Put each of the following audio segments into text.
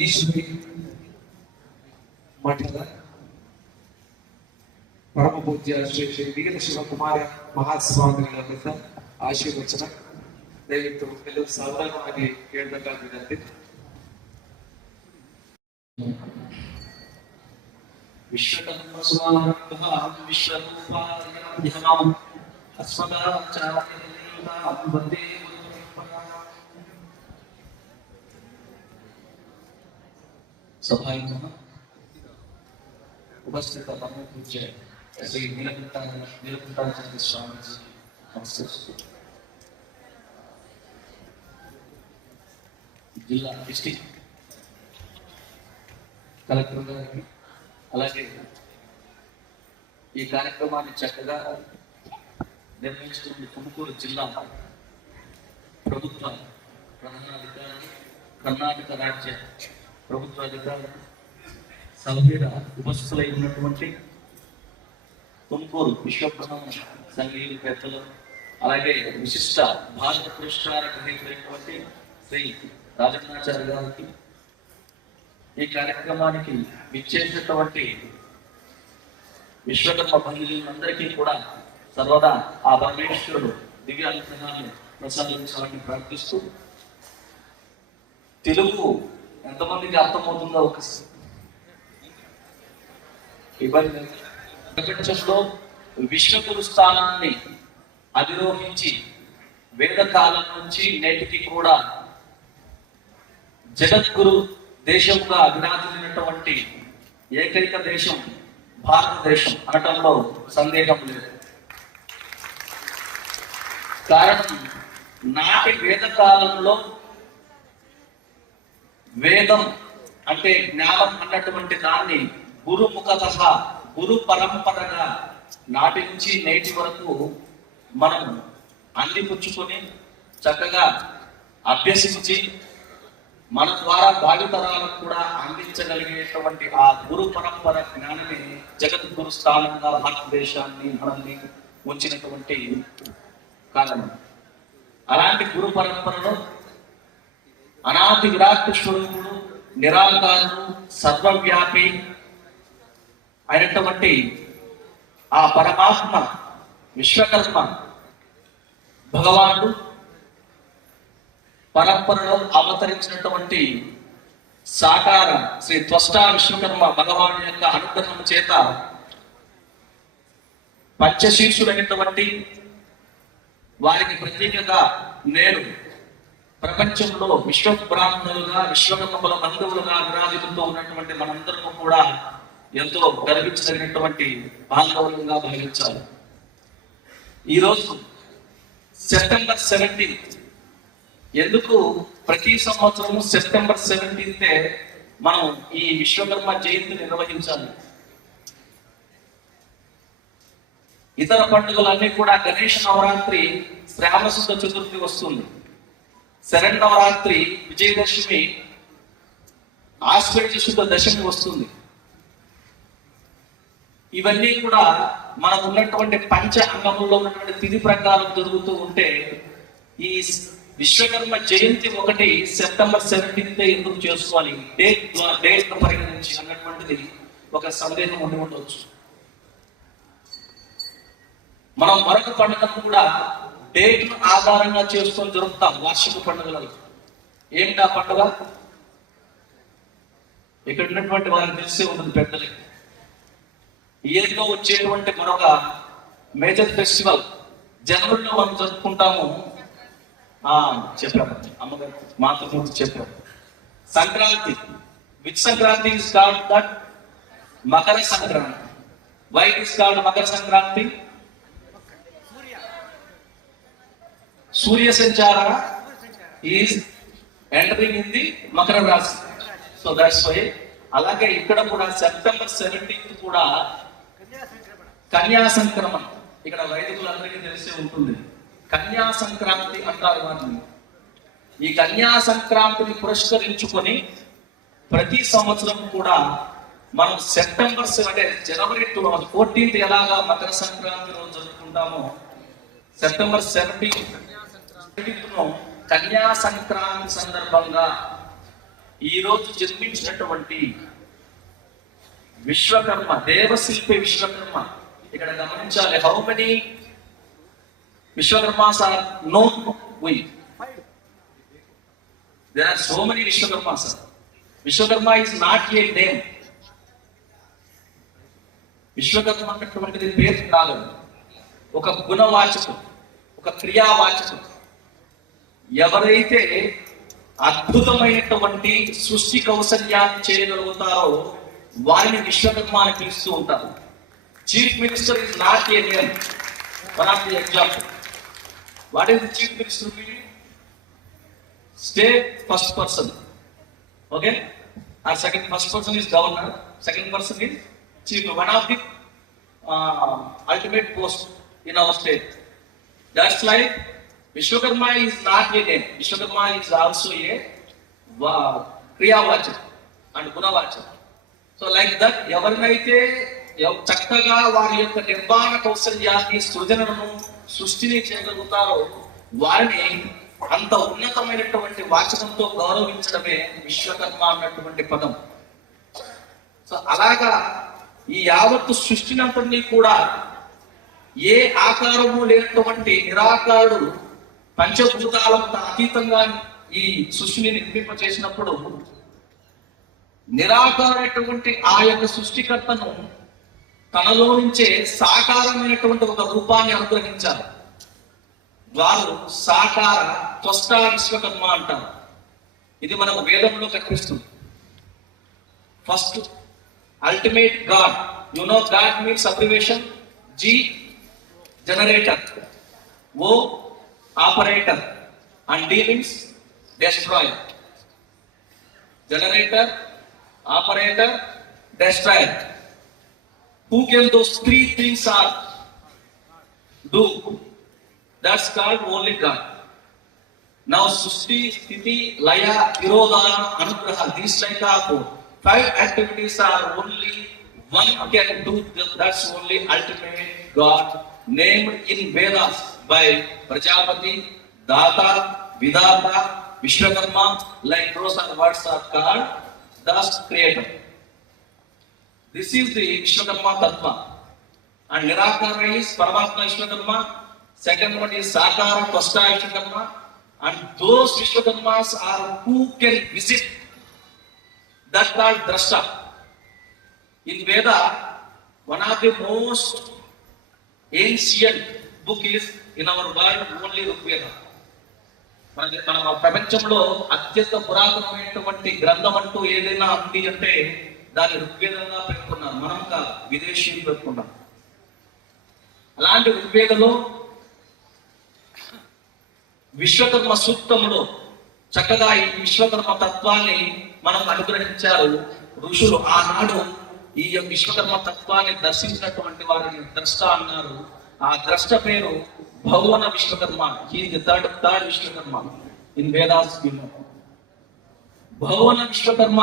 ఈశ్వరి మఠದ ಪರಮ ಪೂಜ್ಯ ಶ್ರೀ ಶ್ರೀ ವೀರ ಶಿವಕುಮಾರ ಮಹಾಸ್ವಾಮಿಗಳಿಂದ ಆಶೀರ್ವಚನ ದಯವಿಟ್ಟು ಎಲ್ಲರೂ ಸಾಧಾರಣವಾಗಿ ಕೇಳಬೇಕಾಗಿದೆ. ವಿಶ್ವಕರ್ಮ ಸ್ವಾಮಿನಃ ವಿಶ್ವರೂಪಾಯ ಅಸ್ಮದಾಚಾರ್ಯೇಣ ವಂದೇ ಸಭಾಯಃ उपस्थित परम पूज्य श्री नीलकंठाचार्य स्वामी जी नमस्ते. జిల్లా డిస్ట్రిక్ట్ కలెక్టర్ గారికి అలాగే ఈ కార్యక్రమాన్ని చక్కగా నిర్వహించుకున్న తుముకూరు జిల్లా ప్రభుత్వ ప్రధానాధికారి, కర్ణాటక రాజ్య ప్రభుత్వ అధికారులు, సభ్యుల ఉపస్థితులై ఉన్నటువంటి తుముకూరు విశ్వబ్రహ్మణ సంఘీయుల పెద్దలు, అలాగే విశిష్ట భారత పురస్కార గ్రహీతులైనటువంటి శ్రీ రాజన్నాచార్య గారికి, ఈ కార్యక్రమానికి విచ్చేసినటువంటి విశ్వకర్మ బంధువులందరికీ కూడా సర్వదా ఆ పరమేశ్వరుడు దివ్య అనుగ్రహాన్ని ప్రసాదించాలని ప్రార్థిస్తూ, తెలుగు ఎంతమందికి అర్థమవుతుందో ఒకసారి ప్రపంచంలో విశ్వగురు స్థానాన్ని అధిరోహించి వేదకాలం నుంచి నేటికి కూడా జగద్గురు దేశంగా అభిరాజిల్లినటువంటి ఏకైక దేశం భారతదేశం అనటంలో సందేహం లేదు. కారణం, నాటి వేదకాలంలో వేదం అంటే జ్ఞానం అన్నటువంటి దాన్ని గురుముఖత గురు పరంపరగా నాటి నుంచి నేటి వరకు మనం అందిపుచ్చుకొని చక్కగా అభ్యసించి మన ద్వారా భావితరాలకు కూడా అందించగలిగేటువంటి ఆ గురు పరంపర జ్ఞానమే జగద్గురు స్థానంగా భారతదేశాన్ని మనల్ని ఉంచినటువంటి కారణం. అలాంటి గురు పరంపరలో అనాది విరాట్ స్వరూపుడు, నిరాకారుడు, సర్వవ్యాపి అయినటువంటి ఆ పరమాత్మ విశ్వకర్మ భగవానుడు పరంపరలో అవతరించినటువంటి సాకార శ్రీ త్వష్టా విశ్వకర్మ భగవాను యొక్క అనుగ్రహం చేత పంచశీర్షులైనటువంటి వారికి ప్రత్యేకంగా నేను ప్రపంచంలో విశ్వ బ్రాహ్మణులుగా, విశ్వకర్మల బంధువులుగా విరాజిల్లుతూ ఉన్నటువంటి మనందరము కూడా ఎంతో గర్వించదగినటువంటి బాంధవులుగా భావించాలి. ఈరోజు సెప్టెంబర్ 17 ఎందుకు ప్రతి సంవత్సరము సెప్టెంబర్ 17 మనం ఈ విశ్వకర్మ జయంతి నిర్వహించాలి? ఇతర పండుగలన్నీ కూడా గణేష్ నవరాత్రి శ్రావణ శుద్ధ చతుర్థి వస్తుంది, శరన్నవరాత్రి విజయదశమి ఆశ్వేజ శుద్ధ దశమి వస్తుంది. ఇవన్నీ కూడా మనకు ఉన్నటువంటి పంచ అంగముల్లో ఉన్నటువంటి తిథి ప్రకారం జరుగుతూ ఉంటే ఈ విశ్వకర్మ జయంతి ఒకటి సెప్టెంబర్ 17 ఎందుకు చేసుకోవాలి, డేట్ పరిగణించి అన్నటువంటిది ఒక సందేహం ఉండి ఉండవచ్చు. మనం మరొక పండుగను కూడా డేట్ను ఆధారంగా చేసుకొని జరుపుతాం వార్షిక పండుగలలో. ఏమిటి ఆ పండుగ? ఇక్కడ ఉన్నటువంటి వారికి తెలిసే ఉంటుంది పెద్దలకి. ఇయర్లో వచ్చేటువంటి మరొక మేజర్ ఫెస్టివల్ జనవరిలో మనం జరుపుకుంటాము. చెప్పాము, అమ్మగారు మాతో చెప్పారు, Sankranti. Which Sankranti is called that? Makara Sankranti. Why it is called Makara Sankranti? సూర్య సంచార ఈజ్ ఎంటరింగ్ ఇన్ ది మకర రాశి. So that's why. అలాగే ఇక్కడ కూడా సెప్టెంబర్ 17 కూడా కన్యా సంక్రమణ. ఇక్కడ వైదికులందరికీ తెలిసే ఉంటుంది, కన్యా సంక్రాంతి అంటారు వాటిని. ఈ కన్యా సంక్రాంతిని పురస్కరించుకొని ప్రతి సంవత్సరం కూడా మనం సెప్టెంబర్ అంటే జనవరి 14 ఎలాగా మకర సంక్రాంతి రోజు జరుపుకుంటామో, సెప్టెంబర్ 17 కన్యా సంక్రాంతి సందర్భంగా ఈ రోజు జన్మించినటువంటి విశ్వకర్మ, దేవశిల్పి విశ్వకర్మ. ఇక్కడ గమనించాలి, how many Vishwakarmas are known we? There are so many Vishwakarmas. Vishwakarma is not a name. Vishwakarma అన్నటువంటిది పేరు కాదు, ఒక గుణవాచకం, ఒక క్రియావాచకం. ఎవరైతే అద్భుతమైనటువంటి సృష్టి కౌశల్యాన్ని చేయగలుగుతారో వారిని విశ్వకర్మ అని పిలుస్తూ ఉంటారు. Chief minister is not a name. One of the example. What is the chief minister meaning? State first person. Okay, ఆ second first person is governor, second person is chief. One of the ultimate post in our state. That's like Vishwakarma is not a name. Vishwakarma is also a Kriyavachak and Gunavachak. So like that, ఎవరినైతే చక్కగా వారి యొక్క నిర్మాణ కౌశల్యాన్ని, సృజనను, సృష్టిని చేయగలుగుతారో వారిని అంత ఉన్నతమైనటువంటి వాచకంతో గౌరవించడమే విశ్వకర్మ అన్నటువంటి పదం. సో అలాగా ఈ యావత్తు సృష్టినంతటినీ కూడా ఏ ఆకారము లేనటువంటి నిరాకారుడు పంచభూతాలకు అతీతంగా ఈ సృష్టిని నిర్మింపచేసినప్పుడు నిరాకారమైనటువంటి ఆ యొక్క సృష్టికర్తను తనలో నుంచే సాకారమైనటువంటి ఒక రూపాన్ని అనుగ్రహించారు. వారు సాకార త్వష్టా విశ్వకర్మ అంటారు. ఇది మనకు వేదంలో కనిపిస్తుంది. First ultimate God. You know God means abbreviation. G, generator. O, operator. And D means destroyer. Generator, operator, destroyer. Who can those three things are do? That's called only God. Now Sushti, Sthiti, Laya, Tirodhana, Anugraha. These like are 5 activities are only one can do. That's only ultimate God named in Vedas by Prajapati, Data, Vidata, Vishwakarma. Like those are words are called thus creator. This is the Vishwakarma Tattva. And Nirakara is Paramatma Vishwakarma. Second one is Sakara Tvashta Vishwakarma. And those Vishwakarmas are who can visit. That's called Drashta. In Veda, one of the most ancient book is in our world only Rigveda. మన ప్రపంచంలో అత్యంత పురాతనమైనటువంటి గ్రంథం అంటూ ఏదైనా ఉంది అంటే దాన్ని ఋగ్వేదంగా పెట్టుకున్నారు. మనం కాదు, విదేశీయులు పెట్టుకున్నాం. అలాంటి ఋగ్వేదలో విశ్వకర్మ సూక్తంలో చక్కగా ఈ విశ్వకర్మ తత్వాన్ని మనం అనుగ్రహించారు ఋషులు. ఆనాడు ఈ విశ్వకర్మ తత్వాన్ని దర్శించినటువంటి వారిని ద్రష్ట అన్నారు. ఆ ద్రష్ట పేరు భువన విశ్వకర్మ. Third Vishwakarma in Vedas. భువన విశ్వకర్మ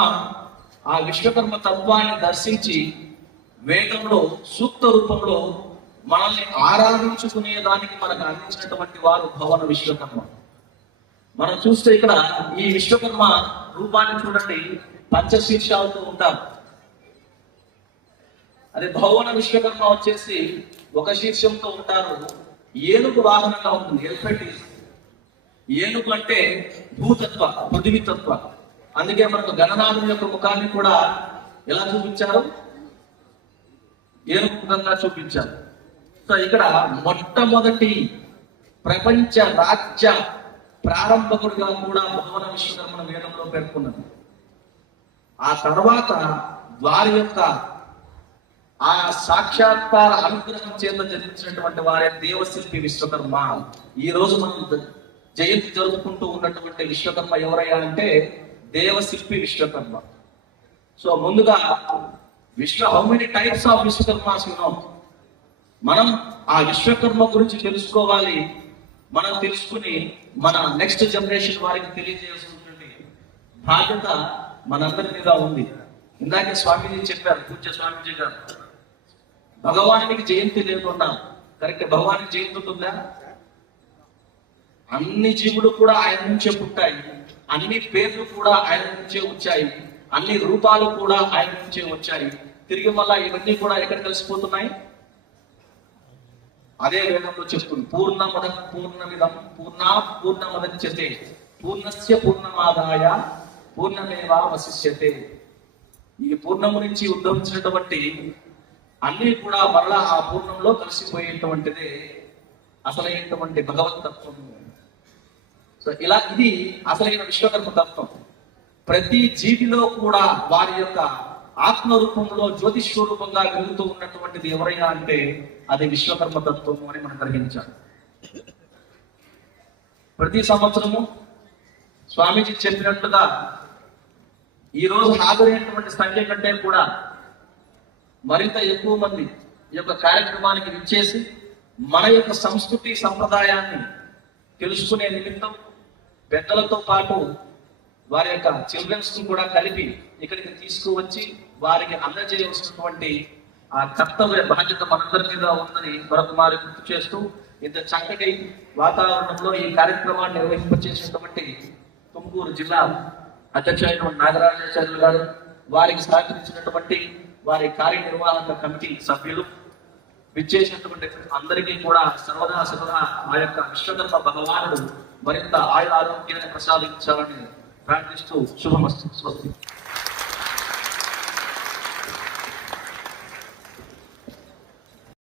ఆ విశ్వకర్మ తత్వాన్ని దర్శించి వేదంలో సూక్త రూపంలో మనల్ని ఆరాధించుకునే దానికి మనకు అందించినటువంటి వారు భువన విశ్వకర్మ. మనం చూస్తే ఇక్కడ ఈ విశ్వకర్మ రూపాన్ని చూడండి, పంచశీర్షాలతో ఉంటారు. అదే భువన విశ్వకర్మ వచ్చేసి ఒక శీర్షంతో ఉంటారు. ఏనుగు వాహనంగా ఉంటుంది, ఎల్ఫెటిస్. ఏనుగు అంటే భూతత్వ, పృథివీతత్వ. అందుకే మనకు గణనాథుని యొక్క ముఖాన్ని కూడా ఎలా చూపించారు? ఏనుగు ముఖంగా చూపించారు. సో ఇక్కడ మొట్టమొదటి ప్రపంచ రాజ్య ప్రారంభకుడిగా కూడా భువన విశ్వకర్మ వేదంలో పేర్కొన్నది. ఆ తర్వాత వారి యొక్క ఆ సాక్షాత్కార అనుగ్రహం చేత జన్మించినటువంటి వారే దేవశిల్పి విశ్వకర్మ. ఈ రోజు మనం జయంతి జరుపుకుంటూ ఉన్నటువంటి విశ్వకర్మ ఎవరయ్యా అంటే దేవశిల్పి విశ్వకర్మ. సో ముందుగా హౌ మెనీ టైప్స్ ఆఫ్ విశ్వకర్మాస్ ఉన్నాం. మనం ఆ విశ్వకర్మ గురించి తెలుసుకోవాలి. మనం తెలుసుకుని మన నెక్స్ట్ జనరేషన్ వారికి తెలియజేయాల్సినటువంటి బాధ్యత మనందరి మీద ఉంది. ఇందాకే స్వామీజీ చెప్పారు, పూజ్య స్వామీజీ గారు, భగవానికి జయంతి లేకున్నా కరెక్ట్. భగవానికి జయంతి ఉంటుందా? అన్ని జీవులు కూడా ఆయన నుంచే పుట్టాయి. అన్ని పేర్లు కూడా ఆయన నుంచే వచ్చాయి, అన్ని రూపాలు కూడా ఆయన నుంచే వచ్చాయి. తిరిగి మళ్ళా ఇవన్నీ కూడా ఎక్కడ కలిసిపోతున్నాయి? అదే వేదంలో చెప్తుంది, పూర్ణమిదం పూర్ణముదచ్యతే పూర్ణస్య పూర్ణమాదాయ పూర్ణమేవావశిష్యతే. ఈ పూర్ణము నుంచి ఉద్భవించినటువంటి అన్ని కూడా మరలా ఆ పూర్ణంలో కలిసిపోయేటువంటిదే అసలైనటువంటి భగవతత్వం. సో ఇలా ఇది అసలైన విశ్వకర్మ తత్వం. ప్రతి జీవిలో కూడా వారి యొక్క ఆత్మరూపంలో జ్యోతిష్వరూపంగా వెలుగుతూ ఉన్నటువంటిది ఎవరైనా అంటే అది విశ్వకర్మ తత్వము అని మనం గ్రహించాలి. ప్రతి సంవత్సరము స్వామీజీ చెప్పినట్లుగా ఈ రోజు హాజరైనటువంటి సంఖ్య కంటే కూడా మరింత ఎక్కువ మంది ఈ యొక్క కార్యక్రమానికి విచ్చేసి మన యొక్క సంస్కృతి సంప్రదాయాన్ని తెలుసుకునే నిమిత్తం పెద్దలతో పాటు వారి యొక్క చిల్డ్రన్స్ ని కూడా కలిపి ఇక్కడికి తీసుకువచ్చి వారికి అందజేయవలసినటువంటి ఆ కర్తవ్య బాధ్యత మనందరి మీద ఉందని మరొక మారి గుర్తు చేస్తూ, ఇంత చక్కటి వాతావరణంలో ఈ కార్యక్రమాన్ని నిర్వహింపచేసినటువంటి తుమ్కూరు జిల్లా అధ్యక్షుడు నాగరాజాచార్యులు గారు, వారికి సహకరించినటువంటి వారి కార్యనిర్వాహక కమిటీ సభ్యులు, విచ్చేసినటువంటి అందరికీ కూడా సర్వదా ఆ యొక్క విశ్వకర్మ భగవానుడు మరింత ఆయుర ఆరోగ్యాన్ని ప్రసాదించాలని ప్రార్థిస్తూ శుభమస్తు. స్వస్తి.